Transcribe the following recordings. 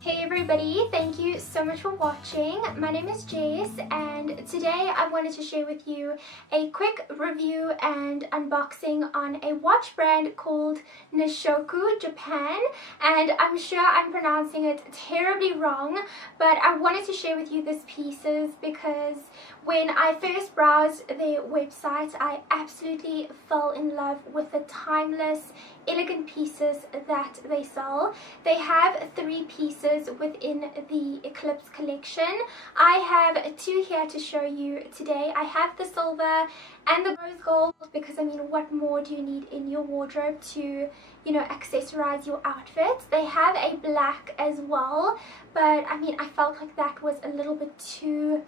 Hey everybody, thank you so much for watching. My name is Jess and today I wanted to share with you a quick review and unboxing on a watch brand called Nisshoku Japan, and I'm sure I'm pronouncing it terribly wrong, but I wanted to share with you these pieces because when I first browsed their website I absolutely fell in love with the timeless, elegant pieces that they sell. They have 3 pieces within the Eclipse collection. I have 2 here to show you today. I have the silver and the rose gold because I mean, what more do you need in your wardrobe to, accessorize your outfits? They have a black as well, but I mean, I felt like that was a little bit too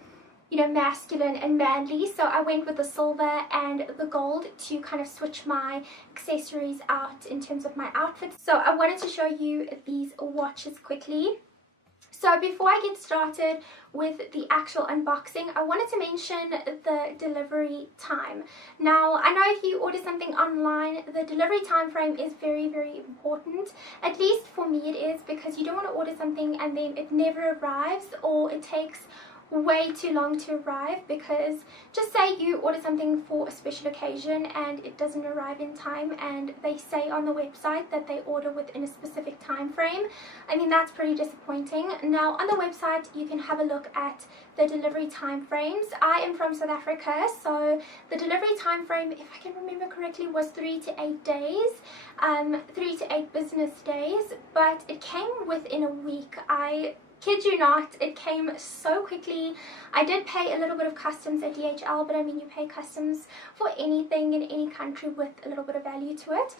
masculine and manly, so I went with the silver and the gold to kind of switch my accessories out in terms of my outfits. So I wanted to show you these watches quickly. So before I get started with the actual unboxing, I wanted to mention the delivery time. Now, I know if you order something online, the delivery time frame is very, very important. At least for me it is, because you don't want to order something and then it never arrives, or it takes way too long to arrive. Because just say you order something for a special occasion and it doesn't arrive in time, and they say on the website that they order within a specific time frame. I mean, that's pretty disappointing. Now on the website you can have a look at the delivery time frames. I am from South Africa, so the delivery time frame, if I can remember correctly, was 3 to 8 days, 3 to 8 business days, but it came within a week. I kid you not, it came so quickly. I did pay a little bit of customs at DHL, but I mean, you pay customs for anything in any country with a little bit of value to it.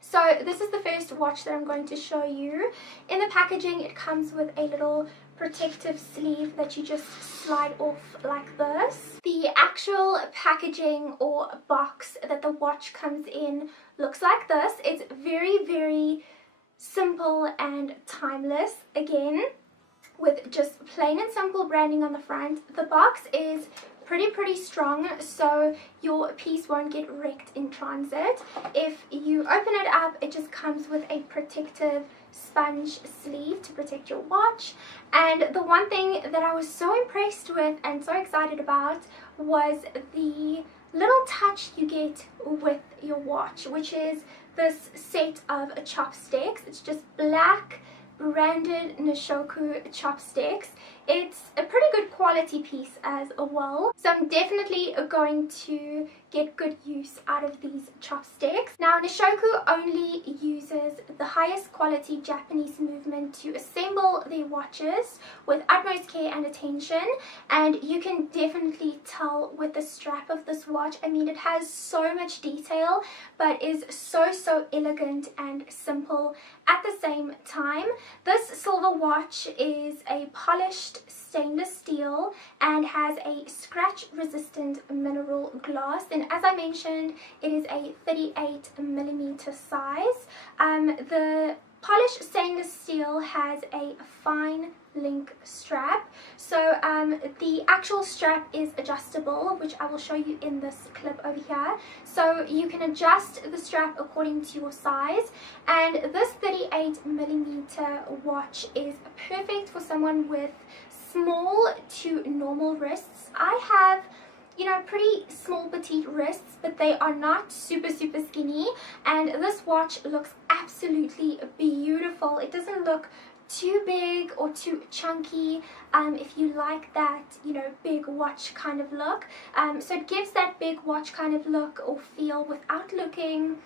So this is the first watch that I'm going to show you. In the packaging it comes with a little protective sleeve that you just slide off like this. The actual packaging or box that the watch comes in looks like this. It's very, very simple and timeless, again, with just plain and simple branding on the front. The box is pretty strong, so your piece won't get wrecked in transit. If you open it up, it just comes with a protective sponge sleeve to protect your watch. And the one thing that I was so impressed with and so excited about was the little touch you get with your watch, which is this set of chopsticks. It's just black branded Nisshoku chopsticks. It's a pretty good quality piece as well, so I'm definitely going to get good use out of these chopsticks. Now, Nisshoku only uses the highest quality Japanese movement to assemble their watches with utmost care and attention, and you can definitely tell with the strap of this watch. I mean, it has so much detail but is so elegant and simple at the same time. This silver watch is a polished stainless steel and has a scratch resistant mineral glass, and as I mentioned, it is a 38mm size. The polished stainless steel has a fine link strap, so the actual strap is adjustable, which I will show you in this clip over here. So you can adjust the strap according to your size, and this 38mm watch is perfect for someone with small to normal wrists. I have pretty small petite wrists, but they are not super skinny, and this watch looks absolutely beautiful. It doesn't look too big or too chunky, if you like that big watch kind of look. So it gives that big watch kind of look or feel without looking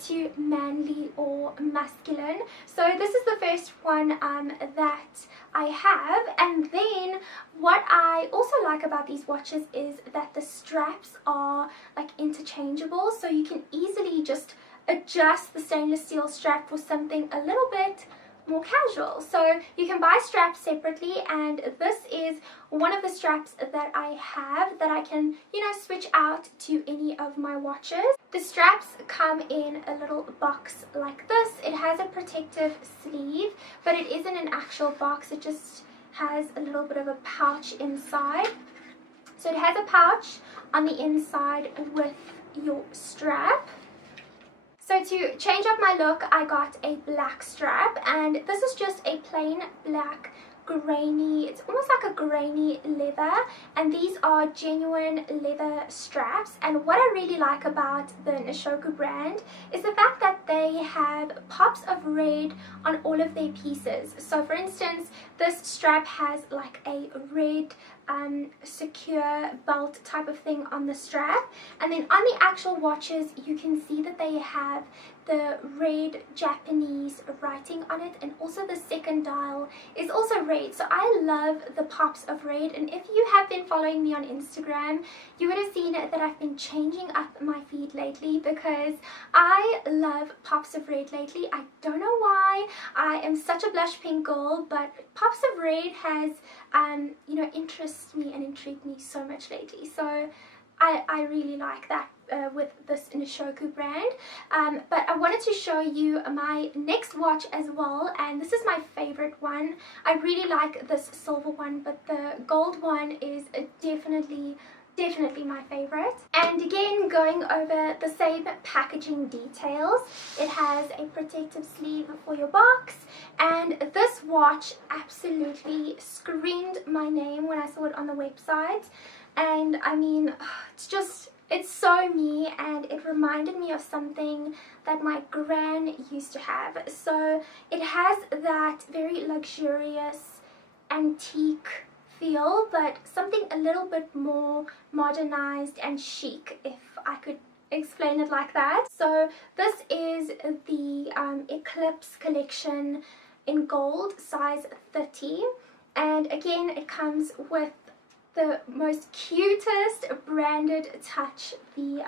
too manly or masculine. So this is the first one that I have. And then what I also like about these watches is that the straps are like interchangeable, so you can easily just adjust the stainless steel strap for something a little bit more casual. So you can buy straps separately, and this is one of the straps that I have that I can switch out to any of my watches. The straps come in a little box like this. It has a protective sleeve, but it isn't an actual box. It just has a little bit of a pouch inside. So it has a pouch on the inside with your strap. So to change up my look, I got a black strap, and this is just a plain black grainy, it's almost like a grainy leather, and these are genuine leather straps. And what I really like about the Nisshoku brand is the fact that they have pops of red on all of their pieces. So for instance, this strap has like a red secure belt type of thing on the strap, and then on the actual watches you can see that they have the red Japanese writing on it, and also the second dial is also red. So I love the pops of red, and if you have been following me on Instagram, you would have seen that I've been changing up my feed lately because I love pops of red lately. I don't know why. I am such a blush pink girl, but pops of red has you know, interested me and intrigued me so much lately. So I really like that with this Nisshoku brand. But I wanted to show you my next watch as well, and this is my favorite one. I really like this silver one, but the gold one is definitely my favorite. And again, going over the same packaging details, it has a protective sleeve for your box, and this watch absolutely screamed my name when I saw it on the website. And I mean, it's so me, and it reminded me of something that my gran used to have. So it has that very luxurious antique feel, but something a little bit more modernized and chic, if I could explain it like that. So this is the Eclipse collection in gold, size 30, and again it comes with the most cutest branded touch, the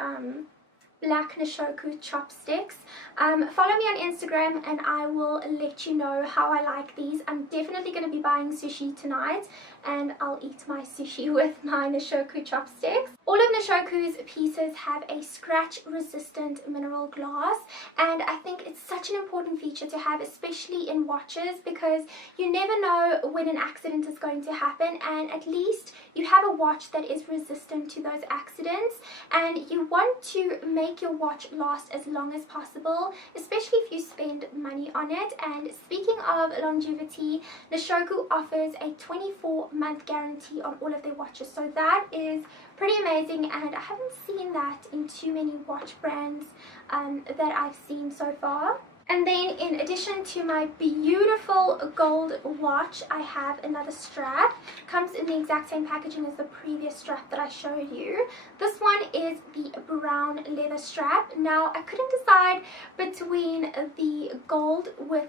black Nisshoku chopsticks. Follow me on Instagram and I will let you know how I like these. I'm definitely going to be buying sushi tonight, and I'll eat my sushi with my Nisshoku chopsticks. All of Nisshoku's pieces have a scratch resistant mineral glass, and I think it's such an important feature to have, especially in watches, because you never know when an accident is going to happen, and at least you have a watch that is resistant to those accidents. And you want to make your watch last as long as possible, especially if you spend money on it. And speaking of longevity, Nisshoku offers a 24-month guarantee on all of their watches, so that is pretty amazing, and I haven't seen that in too many watch brands that I've seen so far. And then in addition to my beautiful gold watch, I have another strap. Comes in the exact same packaging as the previous strap that I showed you. This one is the brown leather strap. Now I couldn't decide between the gold with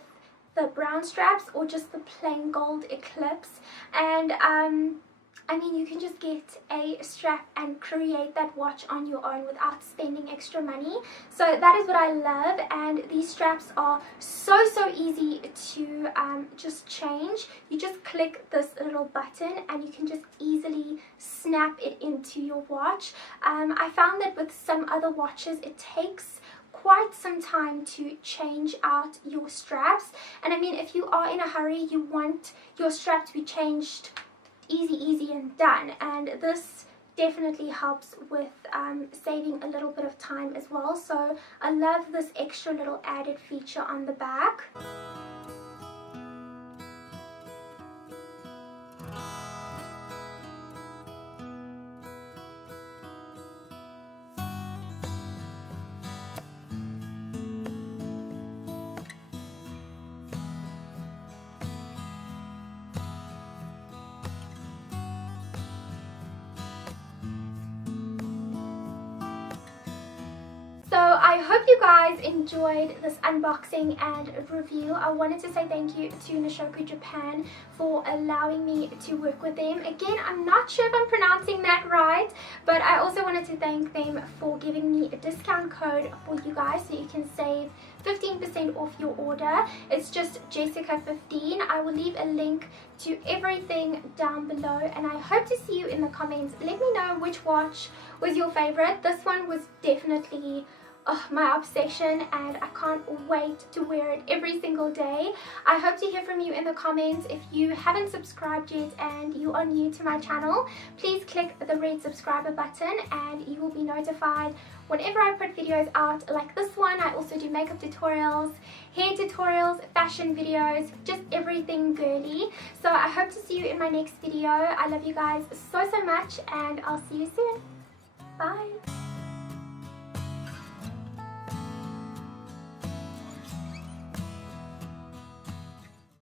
the brown straps or just the plain gold Eclipse, and I mean, you can just get a strap and create that watch on your own without spending extra money. So that is what I love, and these straps are so easy to just change. You just click this little button and you can just easily snap it into your watch. I found that with some other watches it takes quite some time to change out your straps, and I mean, if you are in a hurry, you want your strap to be changed easy and done, and this definitely helps with saving a little bit of time as well. So I love this extra little added feature on the back. So I hope you guys enjoyed this unboxing and review. I wanted to say thank you to Nisshoku Japan for allowing me to work with them. Again, I'm not sure if I'm pronouncing that right, but I also wanted to thank them for giving me a discount code for you guys so you can save 15% off your order. It's just Jessica15. I will leave a link to everything down below, and I hope to see you in the comments. Let me know which watch was your favorite. This one was definitely my obsession, and I can't wait to wear it every single day. I hope to hear from you in the comments. If you haven't subscribed yet and you are new to my channel, please click the red subscriber button and you will be notified whenever I put videos out like this one. I also do makeup tutorials, hair tutorials, fashion videos, just everything girly. So I hope to see you in my next video. I love you guys so much, and I'll see you soon. Bye.